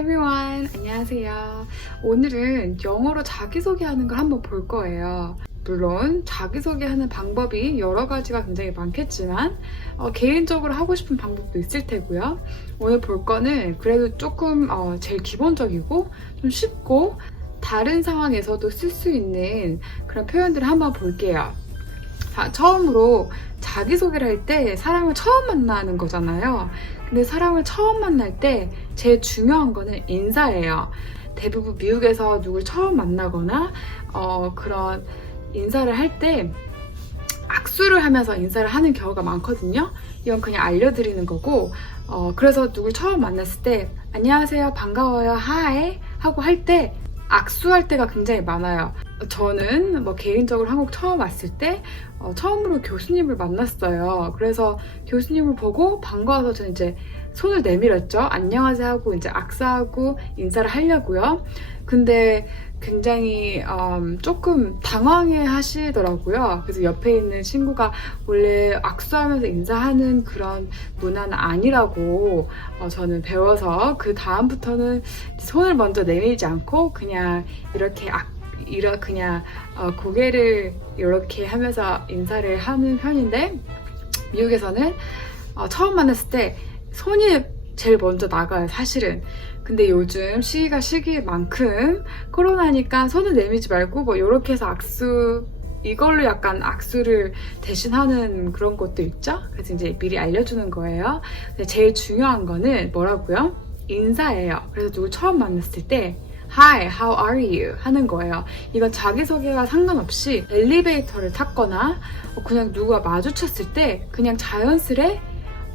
everyone. 안녕하세요. 오늘은 영어로 자기소개하는 걸 한번 볼 거예요. 물론 자기소개하는 방법이 여러 가지가 굉장히 많겠지만 어, 개인적으로 하고 싶은 방법도 있을 테고요. 오늘 볼 거는 그래도 조금 어, 제일 기본적이고 좀 쉽고 다른 상황에서도 쓸 수 있는 그런 표현들을 한번 볼게요. 자, 처음으로 자기소개를 할 때 사람을 처음 만나는 거잖아요. 근데 사람을 처음 만날 때 제일 중요한 거는 인사예요. 대부분 미국에서 누굴 처음 만나거나 어, 그런 인사를 할 때 악수를 하면서 인사를 하는 경우가 많거든요. 이건 그냥 알려드리는 거고 어, 그래서 누굴 처음 만났을 때 안녕하세요, 반가워요, 하이 하고 할 때 악수할 때가 굉장히 많아요. 저는 뭐 개인적으로 한국 처음 왔을 때 어, 처음으로 교수님을 만났어요. 그래서 교수님을 보고 반가워서 저는 이제 손을 내밀었죠. 안녕하세요 하고 이제 악수하고 인사를 하려고요. 근데 굉장히 음, 조금 당황해 하시더라고요. 그래서 옆에 있는 친구가 원래 악수하면서 인사하는 그런 문화는 아니라고 어, 저는 배워서 그 다음부터는 손을 먼저 내밀지 않고 그냥 이렇게 악 이러 그냥 어, 고개를 이렇게 하면서 인사를 하는 편인데 미국에서는 어, 처음 만났을 때 손이 제일 먼저 나가요 사실은 근데 요즘 시기가 시기만큼 코로나니까 손을 내밀지 말고 뭐 이렇게 해서 악수 이걸로 약간 악수를 대신하는 그런 것도 있죠 그래서 이제 미리 알려주는 거예요 근데 제일 중요한 거는 뭐라고요? 인사예요 그래서 누구 처음 만났을 때 Hi, how are you? 하는 거예요. 이건 자기소개와 상관없이 엘리베이터를 탔거나 그냥 누가 마주쳤을 때 그냥 자연스레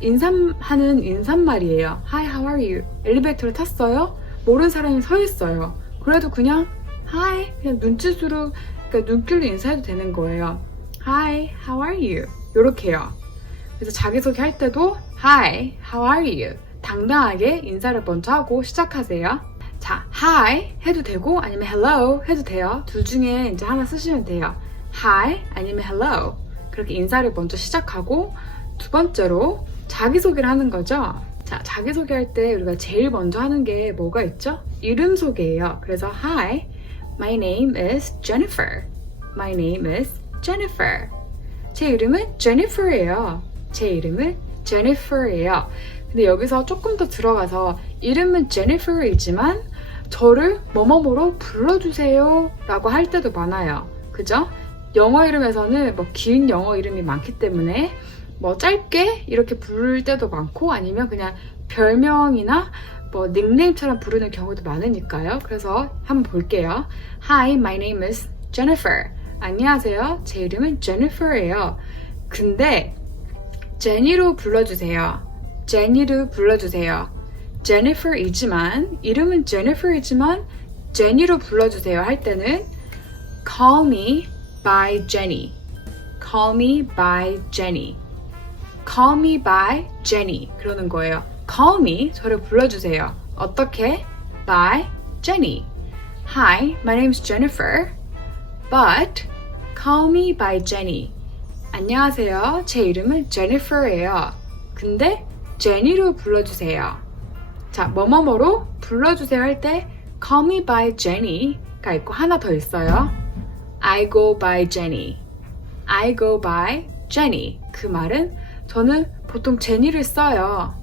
인사하는 인사말이에요. Hi, how are you? 엘리베이터를 탔어요? 모르는 사람이 서 있어요. 그래도 그냥 Hi, 그냥 눈짓으로 그러니까 눈길로 인사해도 되는 거예요. Hi, how are you? 요렇게요. 그래서 자기소개 할 때도 Hi, how are you? 당당하게 인사를 먼저 하고 시작하세요. 자, hi 해도 되고 아니면 hello 해도 돼요. 둘 중에 이제 하나 쓰시면 돼요. hi 아니면 hello. 그렇게 인사를 먼저 시작하고 두 번째로 자기소개를 하는 거죠. 자, 자기소개할 때 우리가 제일 먼저 하는 게 뭐가 있죠? 이름 소개예요. 그래서 hi, my name is Jennifer. My name is Jennifer. 제 이름은 Jennifer예요. 제 이름은 Jennifer예요. 근데 여기서 조금 더 들어가서 이름은 Jennifer이지만 저를 뭐뭐뭐로 불러주세요 라고 할 때도 많아요. 그죠? 영어 이름에서는 뭐 긴 영어 이름이 많기 때문에 뭐 짧게 이렇게 부를 때도 많고 아니면 그냥 별명이나 뭐 닉네임처럼 부르는 경우도 많으니까요. 그래서 한번 볼게요. Hi, my name is Jennifer. 안녕하세요. 제 이름은 Jennifer예요. 근데 제니로 불러주세요. 제니로 불러주세요. 제니퍼이지만 이름은 제니퍼이지만 제니로 불러주세요 할 때는 call me by Jenny. call me by Jenny. Call me by Jenny 그러는 거예요. call me 저를 불러주세요. 어떻게? by Jenny. Hi, my name is Jennifer. But call me by Jenny. 안녕하세요. 제 이름은 제니퍼예요. 근데 제니로 불러주세요. 자, 뭐뭐뭐로 불러주세요 할 때 call me by Jenny가 있고 하나 더 있어요. I go by Jenny. I go by Jenny. 그 말은 저는 보통 제니를 써요.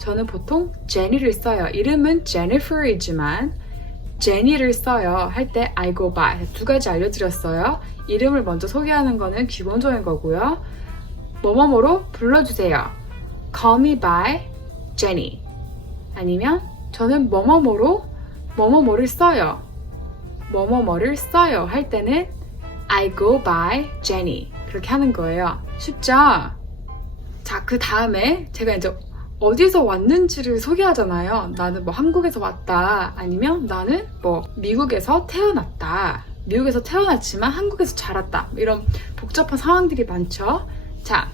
저는 보통 제니를 써요. 이름은 제니퍼이지만 제니를 써요. 할 때 I go by. 두 가지 알려드렸어요. 이름을 먼저 소개하는 거는 기본적인 거고요. 뭐뭐뭐로 불러주세요. Call me by Jenny. 아니면 저는 뭐뭐뭐로 뭐뭐뭐를 써요. 뭐뭐뭐를 써요. 할 때는 I go by Jenny. 그렇게 하는 거예요. 쉽죠? 자, 그 다음에 제가 이제 어디서 왔는지를 소개하잖아요. 나는 뭐 한국에서 왔다. 아니면 나는 뭐 미국에서 태어났다. 미국에서 태어났지만 한국에서 자랐다. 이런 복잡한 상황들이 많죠. 자,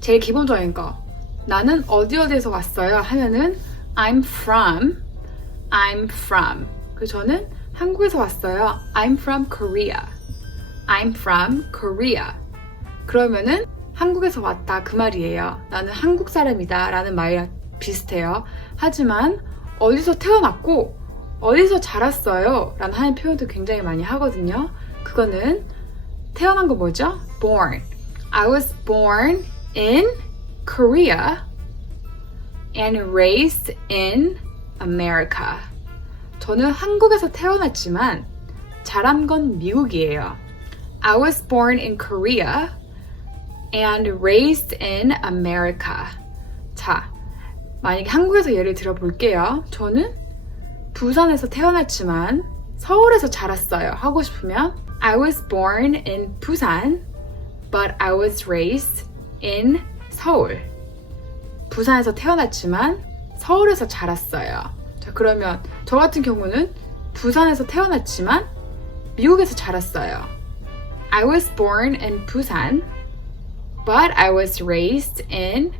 제일 기본적인 거. 나는 어디 어디에서 왔어요 하면은 I'm from, I'm from. 그 저는 한국에서 왔어요. I'm from Korea. I'm from Korea. 그러면은 한국에서 왔다 그 말이에요. 나는 한국 사람이다 라는 말이랑 비슷해요. 하지만 어디서 태어났고 어디서 자랐어요 라는 하는 표현도 굉장히 많이 하거든요. 그거는 태어난 거 뭐죠? born. I was born in Korea and raised in America. 저는 한국에서 태어났지만 자란 건 미국이에요. I was born in Korea and raised in America. 자, 만약에 한국에서 예를 들어 볼게요. 저는 부산에서 태어났지만 서울에서 자랐어요. 하고 싶으면 I was born in Busan, but I was raised in 서울. 부산에서 태어났지만 서울에서 자랐어요. 자, 그러면 저 같은 경우는 부산에서 태어났지만 미국에서 자랐어요. I was born in Busan, but I was raised in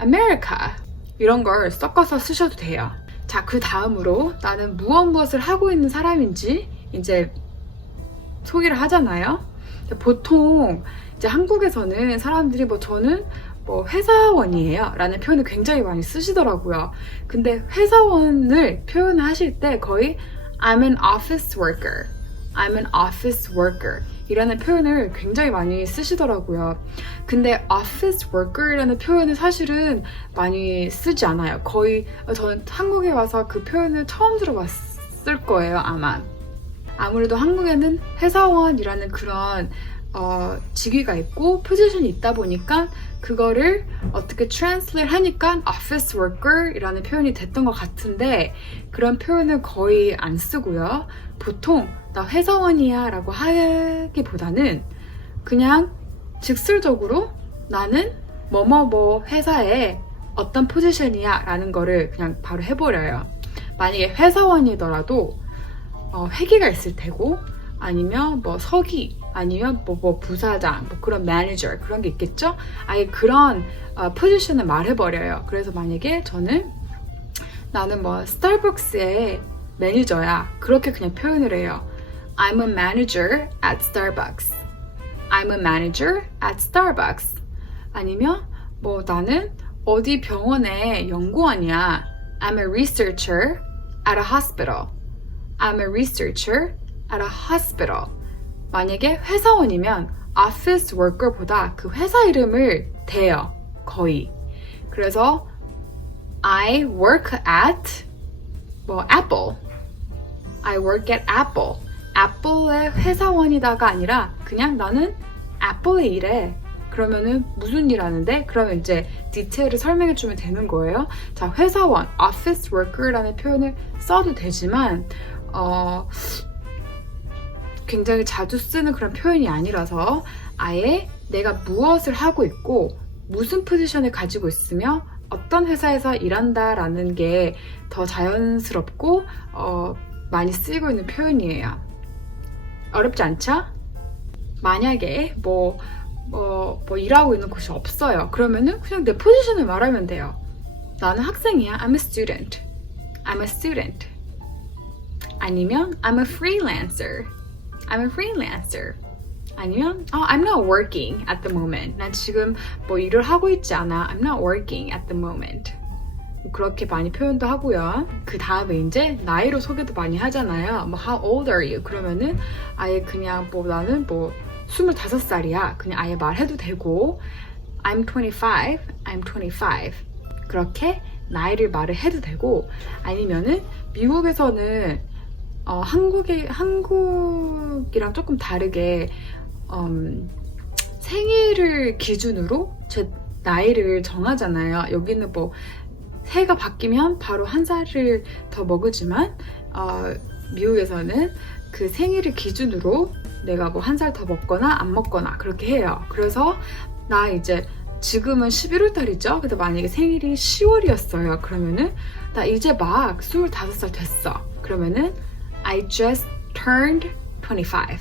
America. 이런 걸 섞어서 쓰셔도 돼요. 자, 그 다음으로 나는 무엇 무엇을 하고 있는 사람인지 이제 소개를 하잖아요. 보통 이제 한국에서는 사람들이 뭐 저는 뭐 회사원이에요 라는 표현을 굉장히 많이 쓰시더라고요. 근데 회사원을 표현을 하실 때 거의 I'm an office worker, I'm an office worker 이라는 표현을 굉장히 많이 쓰시더라고요. 근데 office worker이라는 표현은 사실은 많이 쓰지 않아요. 거의 저는 한국에 와서 그 표현을 처음 들어봤을 거예요, 아마. 아무래도 한국에는 회사원이라는 그런 어, 직위가 있고 포지션이 있다 보니까 그거를 어떻게 translate 하니까 office worker이라는 표현이 됐던 것 같은데 그런 표현을 거의 안 쓰고요. 보통 나 회사원이야 라고 하기보다는 그냥 직설적으로 나는 뭐뭐뭐 회사에 어떤 포지션이야 라는 거를 그냥 바로 해버려요. 만약에 회사원이더라도 어, 회계가 있을 테고 아니면 뭐 서기 아니면 뭐, 뭐 부사장 뭐 그런 매니저 그런 게 있겠죠 아예 그런 어, 포지션을 말해버려요 그래서 만약에 저는 나는 뭐 스타벅스의 매니저야 그렇게 그냥 표현을 해요 I'm a manager at Starbucks I'm a manager at Starbucks 아니면 뭐 나는 어디 병원의 연구원이야 I'm a researcher at a hospital I'm a researcher at a hospital. 만약에 회사원이면 office worker보다 그 회사 이름을 대요. 거의. 그래서 I work at 뭐 Apple. I work at Apple. 애플의 회사원이다가 아니라 그냥 나는 애플에 일해. 그러면은 무슨 일 하는데? 그러면 이제 디테일을 설명해 주면 되는 거예요. 자, 회사원, office worker라는 표현을 써도 되지만 어, 굉장히 자주 쓰는 그런 표현이 아니라서 아예 내가 무엇을 하고 있고 무슨 포지션을 가지고 있으며 어떤 회사에서 일한다라는 게 더 자연스럽고 어, 많이 쓰이고 있는 표현이에요. 어렵지 않죠? 만약에 뭐, 뭐, 뭐 일하고 있는 곳이 없어요. 그러면은 그냥 내 포지션을 말하면 돼요. 나는 학생이야. I'm a student. I'm a student. 아니면 I'm a freelancer. I'm a freelancer. 아니면 oh, I'm not working at the moment. 난 지금 뭐 일을 하고 있지 않아. I'm not working at the moment. 그렇게 많이 표현도 하고요. 그 다음에 이제 나이로 소개도 많이 하잖아요. 뭐 How old are you? 그러면은 아예 그냥 뭐 나는 뭐 25살이야. 그냥 아예 말해도 되고 I'm 25. I'm 25. 그렇게 나이를 말을 해도 되고 아니면은 미국에서는 어, 한국의 한국이랑 조금 다르게 음, 생일을 기준으로 제 나이를 정하잖아요. 여기는 뭐 새해가 바뀌면 바로 한 살을 더 먹으지만 어, 미국에서는 그 생일을 기준으로 내가 뭐 한 살 더 먹거나 안 먹거나 그렇게 해요. 그래서 나 이제 지금은 11월 달이죠. 근데 만약에 생일이 10월이었어요. 그러면은 나 이제 막 25살 됐어. 그러면은 I just turned 25.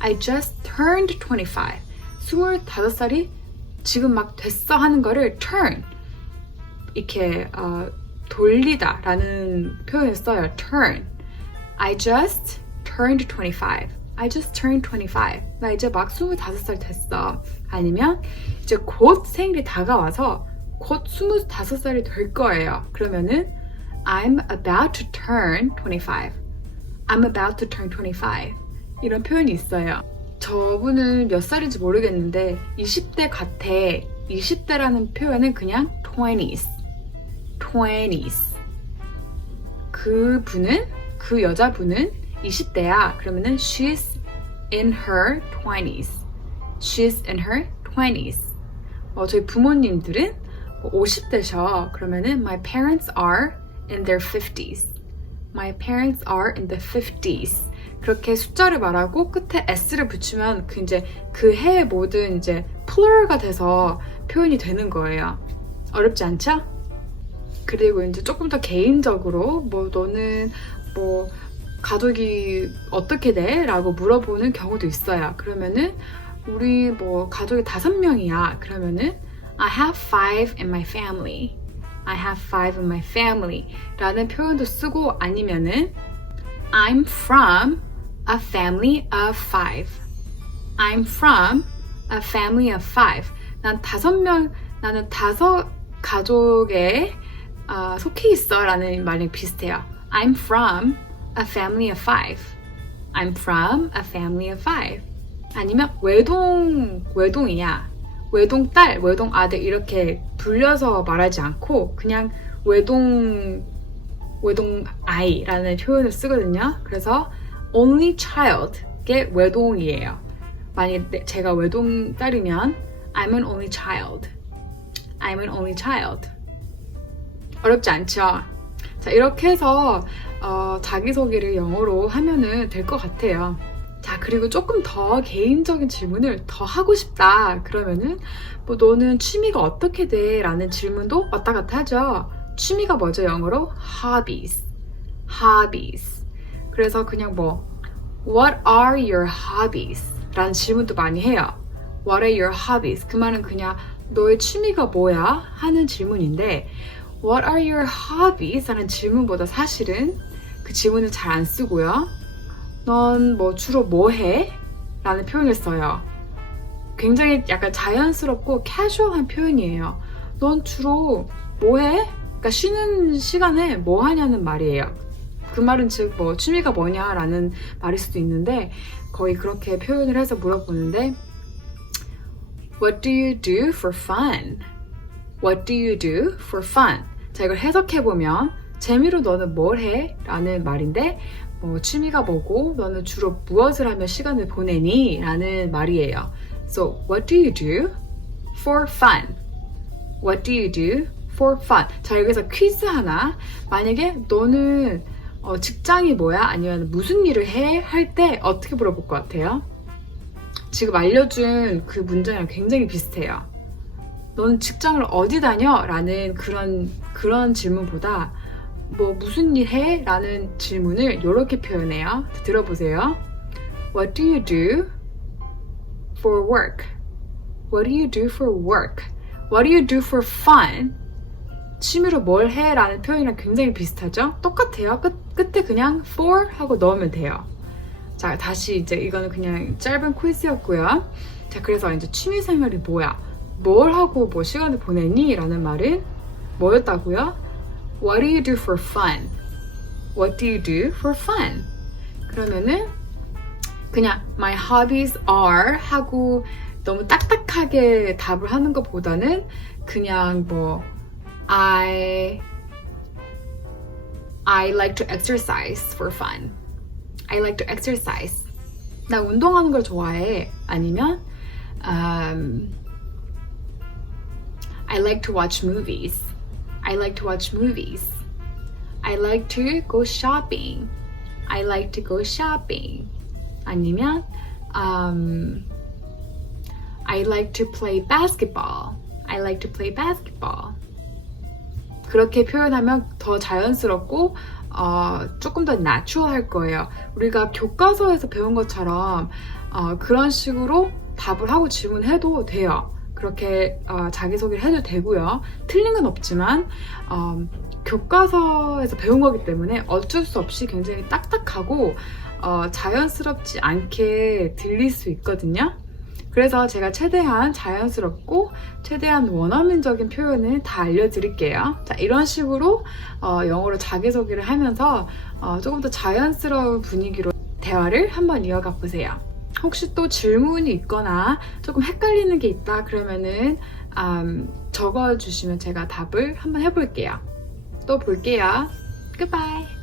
I just turned 25. 25살이 지금 막 됐어 하는 거를 turn 이렇게 어, 돌리다 라는 표현을 써요. turn. I just turned 25. I just turned 25. 나 이제 막 25살 됐어. 아니면 이제 곧 생일이 다가와서 곧 25살이 될 거예요. 그러면은 I'm about to turn 25. I'm about to turn 25. 이런 표현이 있어요. 저분은 몇 살인지 모르겠는데 20대 같아. 20대라는 표현은 그냥 20s. 20s. 그 분은 그 여자분은 20대야. 그러면은 she's in her 20s. She's in her 20s. 어, 저희 부모님들은 50대셔. 그러면은 my parents are in their 50s. My parents are in the 50s. 그렇게 숫자를 말하고 끝에 s를 붙이면 그 이제 그 해의 모든 이제 플러럴가 돼서 표현이 되는 거예요. 어렵지 않죠? 그리고 이제 조금 더 개인적으로 뭐 너는 뭐 가족이 어떻게 돼? 라고 물어보는 경우도 있어요. 그러면은 우리 뭐 가족이 다섯 명이야. 그러면은 I have five in my family. I have five in my family. 라는 표현도 쓰고 아니면은 I'm from a family of five. I'm from a family of five. 난 다섯 명, 나는 다섯 가족에 어, 속해 있어 라는 말이 비슷해요. I'm from a family of five. I'm from a family of five. 아니면 외동, 외동이야. 외동 딸, 외동 아들 이렇게 불려서 말하지 않고 그냥 외동, 외동 아이라는 표현을 쓰거든요. 그래서 only child의 외동이에요. 만약 내- 제가 외동 딸이면 I'm an only child. I'm an only child. 어렵지 않죠? 자, 이렇게 해서 어, 자기소개를 영어로 하면은 될 것 같아요. 자, 그리고 조금 더 개인적인 질문을 더 하고 싶다. 그러면은, 뭐, 너는 취미가 어떻게 돼? 라는 질문도 왔다 갔다 하죠. 취미가 뭐죠, 영어로? hobbies. hobbies. 그래서 그냥 뭐, what are your hobbies? 라는 질문도 많이 해요. what are your hobbies? 그 말은 그냥 너의 취미가 뭐야? 하는 질문인데, what are your hobbies? 라는 질문보다 사실은 그 질문을 잘 안 쓰고요. 넌 뭐 주로 뭐 해? 라는 표현을 써요. 굉장히 약간 자연스럽고 캐주얼한 표현이에요. 넌 주로 뭐 해? 그러니까 쉬는 시간에 뭐 하냐는 말이에요. 그 말은 즉 뭐 취미가 뭐냐라는 말일 수도 있는데 거의 그렇게 표현을 해서 물어보는데 What do you do for fun? What do you do for fun? 자 이걸 해석해 보면 재미로 너는 뭘 해? 라는 말인데 뭐 취미가 뭐고 너는 주로 무엇을 하며 시간을 보내니? 라는 말이에요. So what do you do for fun? What do you do for fun? 자 여기서 퀴즈 하나. 만약에 너는 어, 직장이 뭐야? 아니면 무슨 일을 해? 할 때 어떻게 물어볼 것 같아요? 지금 알려준 그 문장이랑 굉장히 비슷해요. 너는 직장을 어디 다녀? 라는 그런, 그런 질문보다 뭐 무슨 일 해? 라는 질문을 이렇게 표현해요. 들어보세요. What do you do for work? What do you do for work? What do you do for fun? 취미로 뭘 해? 라는 표현이랑 굉장히 비슷하죠? 똑같아요. 끝, 끝에 그냥 for 하고 넣으면 돼요. 자, 다시 이제 이거는 그냥 짧은 퀴즈였고요. 자, 그래서 이제 취미 생활이 뭐야? 뭘 하고 뭐 시간을 보내니? 라는 말은 뭐였다고요? What do you do for fun? What do you do for fun? 그러면은 그냥 my hobbies are 하고 너무 딱딱하게 답을 하는 것보다는 그냥 뭐 I I like to exercise for fun. I like to exercise. 나 운동하는 걸 좋아해. 아니면 um, I like to watch movies. I like to watch movies. I like to go shopping. I like to go shopping. 아니면 um, I like to play basketball. I like to play basketball. 그렇게 표현하면 더 자연스럽고 어, 조금 더 나추어할 거예요. 우리가 교과서에서 배운 것처럼 어, 그런 식으로 답을 하고 질문해도 돼요. 그렇게 어, 자기소개를 해도 되고요. 틀린 건 없지만 어, 교과서에서 배운 거기 때문에 어쩔 수 없이 굉장히 딱딱하고 어, 자연스럽지 않게 들릴 수 있거든요. 그래서 제가 최대한 자연스럽고 최대한 원어민적인 표현을 다 알려드릴게요. 자, 이런 식으로 어, 영어로 자기소개를 하면서 어, 조금 더 자연스러운 분위기로 대화를 한번 이어가 보세요. 혹시 또 질문이 있거나 조금 헷갈리는 게 있다 그러면은 음, 적어주시면 제가 답을 한번 해볼게요. 또 볼게요. Goodbye.